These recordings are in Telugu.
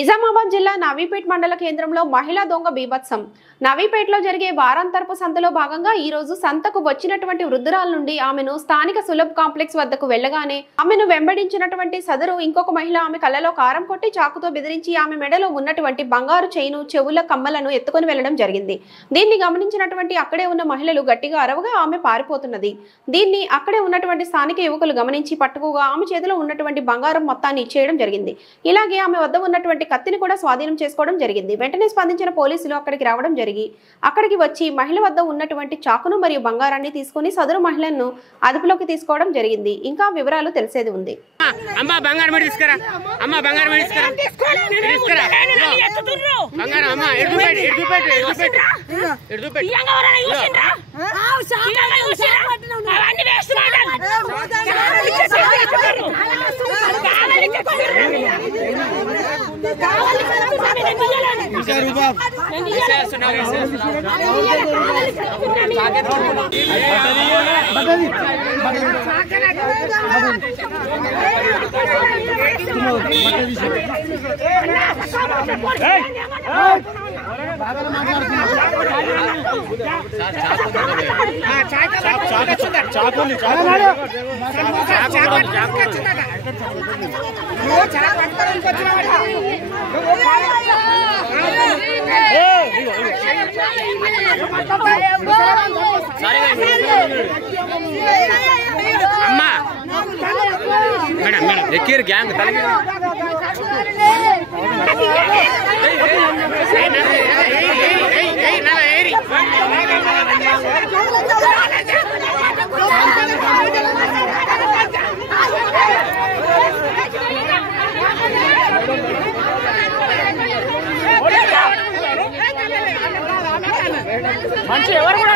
నిజామాబాద్ జిల్లా నవీపేట్ మండల కేంద్రంలో మహిళా దొంగ బీభత్సం. నవీపేట్లో జరిగే వారాంతరపు సంతలో భాగంగా ఈ రోజు సంతకు వచ్చినటువంటి వృద్ధురాల నుండి ఆమెను స్థానిక సులభ్ కాంప్లెక్స్ వద్దకు వెళ్లగానే ఆమెను వెంబడించినటువంటి సదరు ఇంకొక మహిళ ఆమె కళ్ళలో కారం కొట్టి చాకుతో బెదిరించి ఆమె మెడలో ఉన్నటువంటి బంగారు చైను చెవుల కమ్మలను ఎత్తుకొని వెళ్లడం జరిగింది. దీన్ని గమనించినటువంటి అక్కడే ఉన్న మహిళలు గట్టిగా అరవగా ఆమె పారిపోతున్నది. దీన్ని అక్కడే ఉన్నటువంటి స్థానిక యువకులు గమనించి పట్టుకుగా ఆమె చేతిలో ఉన్నటువంటి బంగారం మొత్తాన్ని ఇచ్చేయడం జరిగింది. ఇలాగే ఆమె వద్ద ఉన్నటువంటి కత్తిని కూడా స్వాధీనం చేసుకోవడం జరిగింది. వెంటనే స్పందించిన పోలీసులు అక్కడికి రావడం జరిగి అక్కడికి వచ్చి మహిళ వద్ద ఉన్నటువంటి చాకును మరియు బంగారాన్ని తీసుకుని సదరు మహిళను అదుపులోకి తీసుకోవడం జరిగింది. ఇంకా వివరాలు తెలిసేది ఉంది. ఎక్కిరు గ్యాంగ్ తలకి మంచి ఎవరు కూడా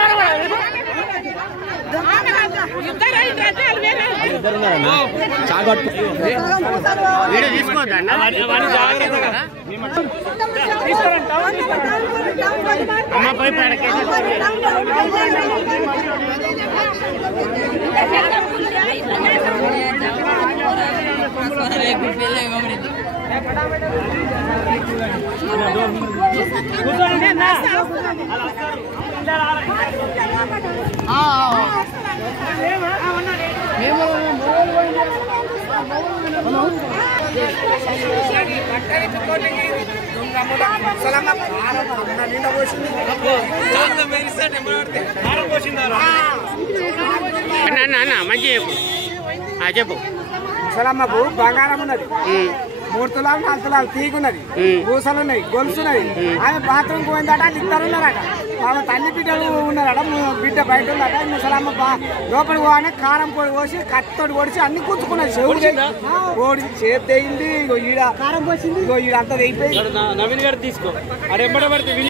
చెప్పు. ముసలమ్మకు బంగారం ఉన్నది, 3 తులాలు 4 తులాలు తీగున్నది, పూసలు ఉన్నాయి, గొలుసున్నది. ఆమె బాత్రూమ్కి పోయిందట, వాళ్ళు 2 ఉన్నారట. ఆమె తల్లి బిడ్డలు ఉన్నారట, బిడ్డ బయట ఉందట. ముసలమ్మ లోపలికి పోగానే కారం పొడి పోసి కత్తితోటి ఓడిచి అన్ని కూర్చుకున్నది. చెవులు ఓడి చేతి తెయింది, ఈడ కారం పోసింది, ఈడ అంతా తెగిపోయింది. నవీన్ గారు తీసుకో.